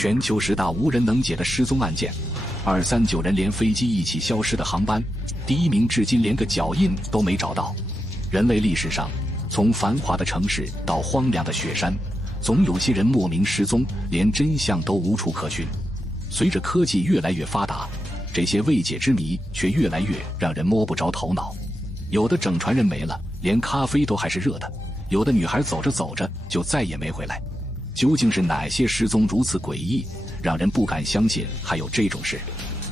全球10大无人能解的失踪案件，239人连飞机一起消失的航班，第1名至今连个脚印都没找到。人类历史上，从繁华的城市到荒凉的雪山，总有些人莫名失踪，连真相都无处可寻。随着科技越来越发达，这些未解之谜却越来越让人摸不着头脑。有的整船人没了，连咖啡都还是热的；有的女孩走着走着就再也没回来。究竟是哪些失踪如此诡异，让人不敢相信还有这种事？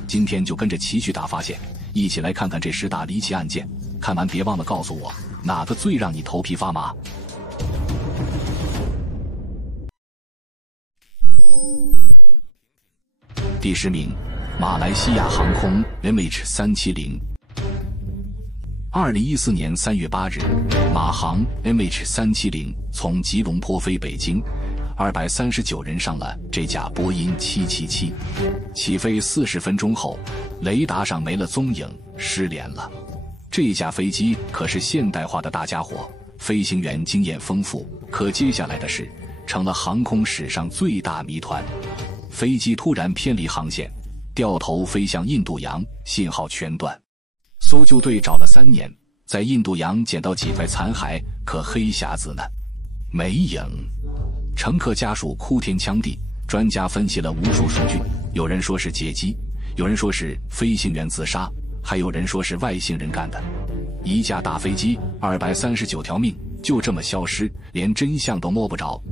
今天就跟着齐去大发现，一起来看看这10大离奇案件。看完别忘了告诉我，哪个最让你头皮发麻？第10名，马来西亚航空 MH370。2014年3月8日，马航 MH370 从吉隆坡飞北京，239人上了这架波音777。起飞40分钟后，雷达上没了踪影，失联了。这架飞机可是现代化的大家伙，飞行员经验丰富，可接下来的事成了航空史上最大谜团。飞机突然偏离航线，掉头飞向印度洋，信号全断。搜救队找了3年，在印度洋捡到几块残骸，可黑匣子呢？没影。乘客家属哭天抢地，专家分析了无数数据，有人说是劫机，有人说是飞行员自杀，还有人说是外星人干的。一架大飞机，239条命就这么消失，连真相都摸不着。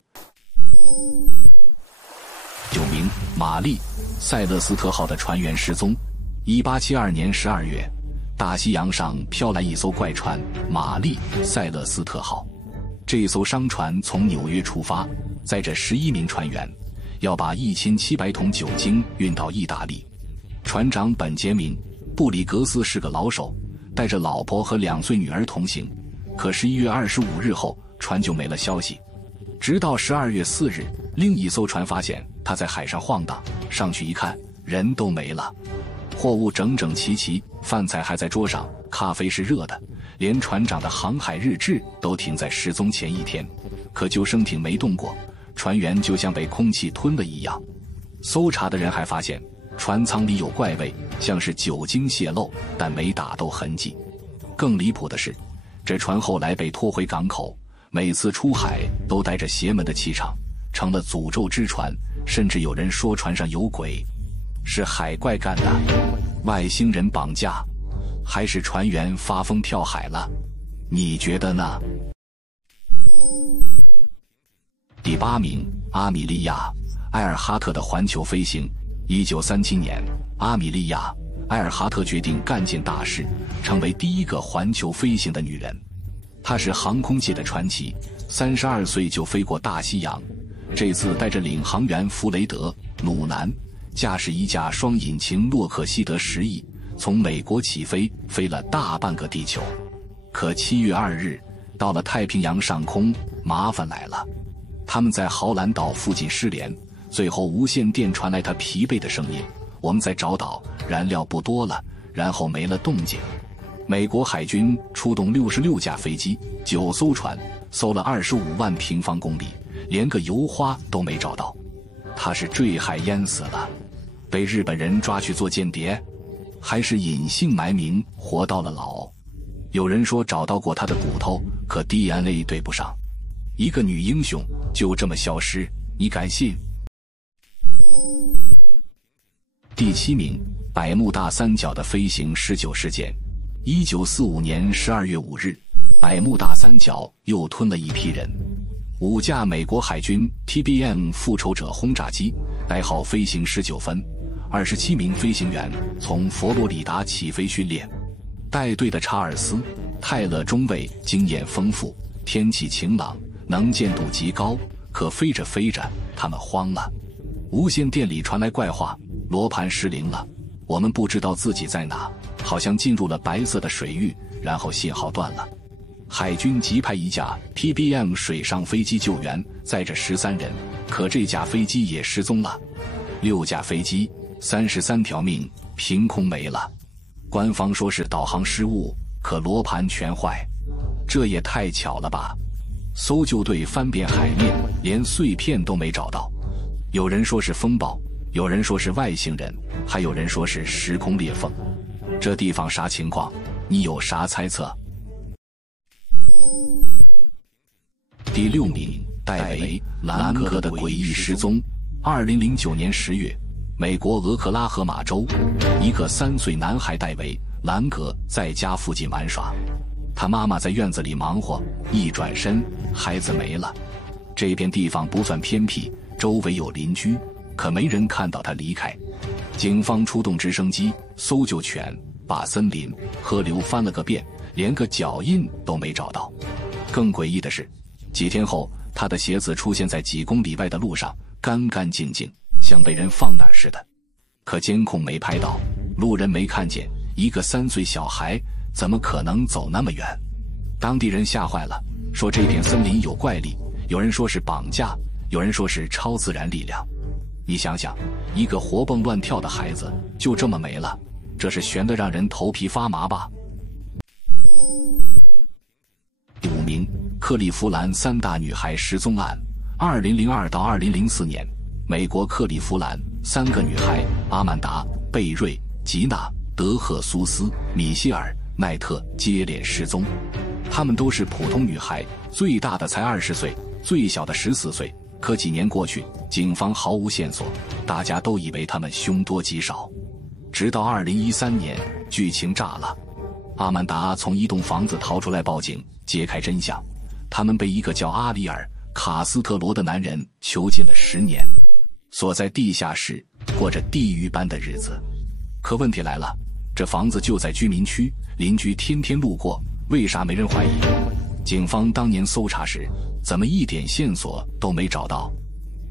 9名，玛丽·塞勒斯特号的船员失踪。1872年12月，大西洋上飘来一艘怪船玛丽·塞勒斯特号。这艘商船从纽约出发，载着11名船员，要把1700桶酒精运到意大利。船长本杰明·布里格斯是个老手，带着老婆和2岁女儿同行。可11月25日后，船就没了消息。直到12月4日，另一艘船发现他在海上晃荡，上去一看，人都没了。货物整整齐齐，饭菜还在桌上，咖啡是热的，连船长的航海日志都停在失踪前1天。可救生艇没动过，船员就像被空气吞了一样。搜查的人还发现船舱里有怪味，像是酒精泄漏，但没打斗痕迹。更离谱的是，这船后来被拖回港口，每次出海都带着邪门的气场，成了诅咒之船，甚至有人说船上有鬼。是海怪干的，外星人绑架，还是船员发疯跳海了？你觉得呢？第8名，阿米莉亚·埃尔哈特的环球飞行。1937年，阿米莉亚·埃尔哈特决定干件大事，成为第一个环球飞行的女人。她是航空界的传奇，32岁就飞过大西洋。这次带着领航员弗雷德·鲁南，驾驶一架双引擎洛克希德10亿，从美国起飞，飞了大半个地球。可7月2日，到了太平洋上空，麻烦来了。他们在豪兰岛附近失联，最后无线电传来他疲惫的声音：我们在找岛，燃料不多了。然后没了动静。美国海军出动66架飞机，9艘船，搜了25万平方公里，连个油花都没找到。他是坠海淹死了，被日本人抓去做间谍，还是隐姓埋名活到了老？有人说找到过他的骨头，可 DNA 对不上。一个女英雄就这么消失，你敢信？第7名，百慕大三角的飞行19事件。1945年12月5日，百慕大三角又吞了一批人。5架美国海军 TBM 复仇者轰炸机，代号飞行19分，27名飞行员从佛罗里达起飞训练。带队的查尔斯·泰勒中尉经验丰富，天气晴朗，能见度极高。可飞着飞着，他们慌了。无线电里传来怪话：罗盘失灵了，我们不知道自己在哪，好像进入了白色的水域，然后信号断了。海军急派一架 TBM 水上飞机救援，载着13人，可这架飞机也失踪了。6架飞机，33条命凭空没了。官方说是导航失误，可罗盘全坏，这也太巧了吧。搜救队翻遍海面，连碎片都没找到。有人说是风暴，有人说是外星人，还有人说是时空裂缝。这地方啥情况？你有啥猜测？第6名，戴维·兰格的诡异失踪。2009年10月，美国俄克拉荷马州，一个3岁男孩戴维·兰格在家附近玩耍，他妈妈在院子里忙活，一转身，孩子没了。这片地方不算偏僻，周围有邻居，可没人看到他离开。警方出动直升机、搜救犬，把森林、河流翻了个遍，连个脚印都没找到。更诡异的是，几天后，他的鞋子出现在几公里外的路上，干干净净，像被人放那儿似的。可监控没拍到，路人没看见，一个3岁小孩怎么可能走那么远？当地人吓坏了，说这片森林有怪力，有人说是绑架，有人说是超自然力量。你想想，一个活蹦乱跳的孩子就这么没了，这是悬得让人头皮发麻吧。第5名，克利夫兰3大女孩失踪案。2002到2004年，美国克利夫兰3个女孩阿曼达、贝瑞、吉娜、德赫苏斯、米歇尔、奈特接连失踪。她们都是普通女孩，最大的才20岁，最小的14岁。可几年过去，警方毫无线索，大家都以为她们凶多吉少。直到2013年，剧情炸了。阿曼达从一栋房子逃出来报警，揭开真相，他们被一个叫阿里尔·卡斯特罗的男人囚禁了10年，锁在地下室，过着地狱般的日子。可问题来了，这房子就在居民区，邻居天天路过，为啥没人怀疑？警方当年搜查时，怎么一点线索都没找到？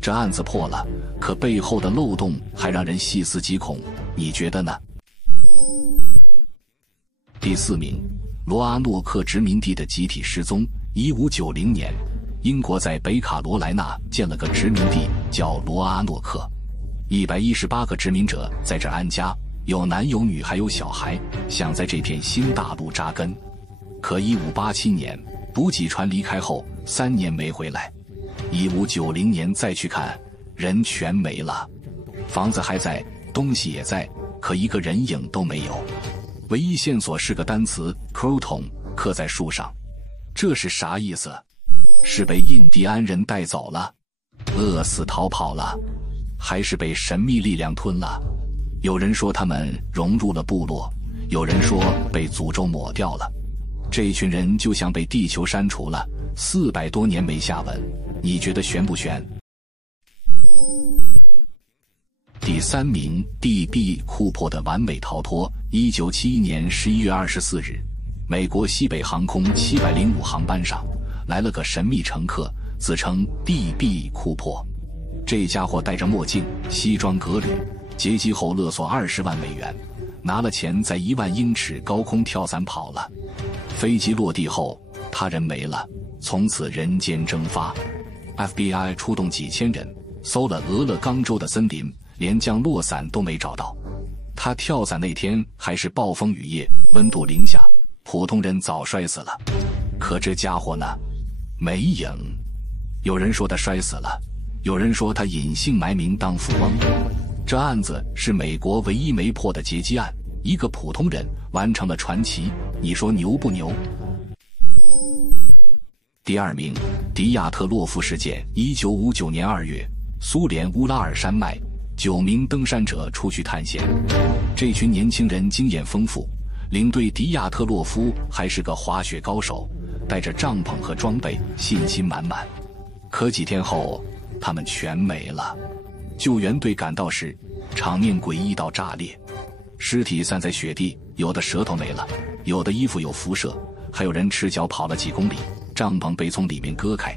这案子破了，可背后的漏洞还让人细思极恐，你觉得呢？第4名，罗阿诺克殖民地的集体失踪。1590年，英国在北卡罗来纳建了个殖民地，叫罗阿诺克。118个殖民者在这儿安家，有男有女还有小孩，想在这片新大陆扎根。可1587年补给船离开后3年没回来，1590年再去看，人全没了，房子还在，东西也在，可一个人影都没有。唯一线索是个单词 croton 刻在树上，这是啥意思？是被印第安人带走了，饿死逃跑了，还是被神秘力量吞了？有人说他们融入了部落，有人说被诅咒抹掉了。这群人就像被地球删除了，400多年没下文，你觉得悬不悬？第3名， DB 库珀的完美逃脱。1971年11月24日，美国西北航空705航班上来了个神秘乘客，自称 DB 库珀。这家伙戴着墨镜，西装革履，劫机后勒索20万美元，拿了钱在1万英尺高空跳伞跑了。飞机落地后，他人没了，从此人间蒸发。FBI 出动几千人搜了俄勒冈州的森林，连降落伞都没找到。他跳伞那天还是暴风雨夜，温度0下，普通人早摔死了。可这家伙呢？没影。有人说他摔死了，有人说他隐姓埋名当富翁。这案子是美国唯一没破的劫机案，一个普通人完成了传奇，你说牛不牛？第2名，迪亚特洛夫事件。1959年2月，苏联乌拉尔山脉9名登山者出去探险，这群年轻人经验丰富，领队迪亚特洛夫还是个滑雪高手，带着帐篷和装备，信心满满。可几天后，他们全没了。救援队赶到时，场面诡异到炸裂，尸体散在雪地，有的舌头没了，有的衣服有辐射，还有人赤脚跑了几公里，帐篷被从里面割开。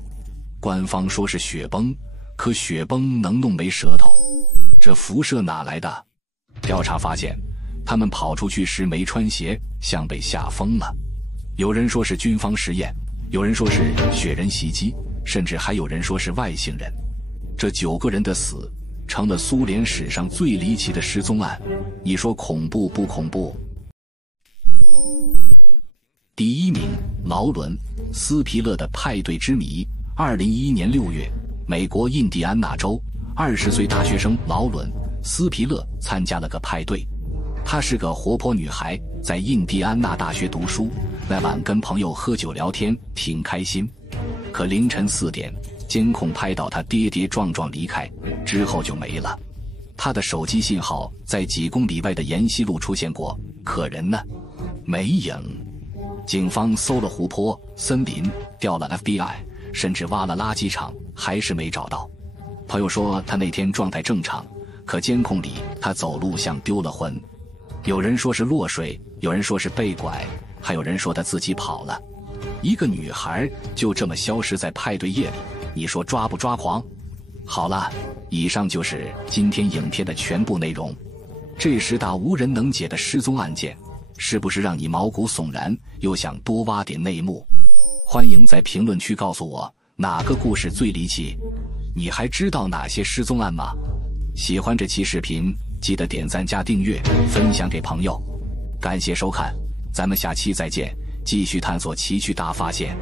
官方说是雪崩，可雪崩能弄没舌头，这辐射哪来的？调查发现，他们跑出去时没穿鞋，像被吓疯了。有人说是军方实验，有人说是雪人袭击，甚至还有人说是外星人。这9个人的死成了苏联史上最离奇的失踪案，你说恐怖不恐怖？第1名，劳伦·斯皮勒的派对之谜。2011年6月，美国印第安纳州20岁大学生劳伦·斯皮勒参加了个派对。她是个活泼女孩，在印第安纳大学读书，那晚跟朋友喝酒聊天，挺开心。可凌晨4点，监控拍到她跌跌撞撞离开，之后就没了。她的手机信号在几公里外的沿溪路出现过，可人呢？没影。警方搜了湖泊、森林，调了 FBI， 甚至挖了垃圾场，还是没找到。朋友说他那天状态正常，可监控里他走路像丢了魂。有人说是落水，有人说是被拐，还有人说他自己跑了。一个女孩就这么消失在派对夜里，你说抓不抓狂？好了，以上就是今天影片的全部内容。这10大无人能解的失踪案件，是不是让你毛骨悚然，又想多挖点内幕？欢迎在评论区告诉我，哪个故事最离奇？你还知道哪些失踪案吗？喜欢这期视频，记得点赞加订阅，分享给朋友。感谢收看，咱们下期再见，继续探索奇趣大发现。